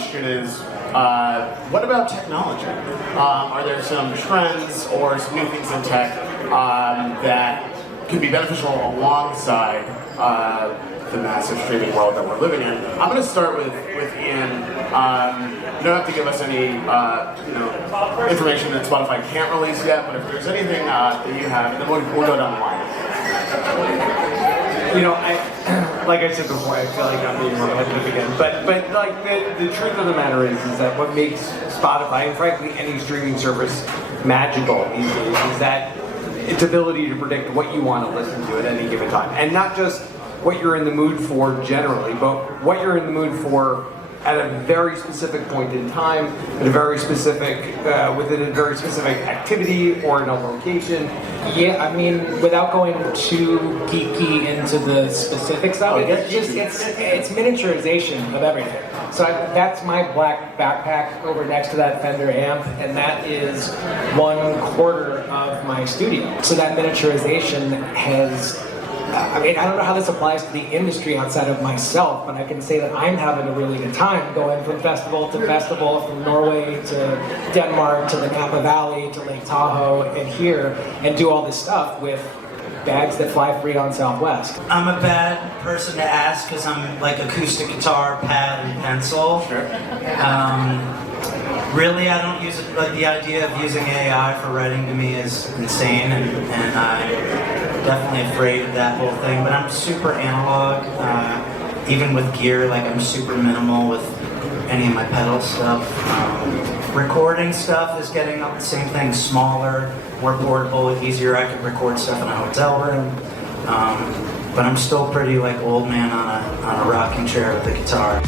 question is, what about technology? Are there some trends or some new things in tech that could be beneficial alongside the massive streaming world that we're living in? I'm going to start with Ian. You don't have to give us any information that Spotify can't release yet, but if there's anything that you have, then we'll go down the line. Like I said before, I feel like I'm being repetitive again. But like the truth of the matter is that what makes Spotify and frankly any streaming service magical these days is that its ability to predict what you want to listen to at any given time, and not just what you're in the mood for generally, but what you're in the mood for at a very specific point in time, at a very specific, within a very specific activity or in a location. Yeah, I mean, without going too geeky into the specifics of it, it's miniaturization of everything. So that's my black backpack over next to that Fender amp, and that is 1/4 of my studio. So that miniaturization has, I mean, I don't know how this applies to the industry outside of myself, but I can say that I'm having a really good time going from festival to festival, from Norway to Denmark to the Napa Valley to Lake Tahoe and here, and do all this stuff with bags that fly free on Southwest. I'm a bad person to ask because I'm like acoustic guitar, pad, and pencil. Sure. Really, I don't use it. Like the idea of using AI for writing to me is insane, and I'm definitely afraid of that whole thing. But I'm super analog, even with gear. Like I'm super minimal with any of my pedal stuff. Recording stuff is getting up the same thing, smaller, more portable, easier. I can record stuff in a hotel room, but I'm still pretty like old man on a rocking chair with a guitar.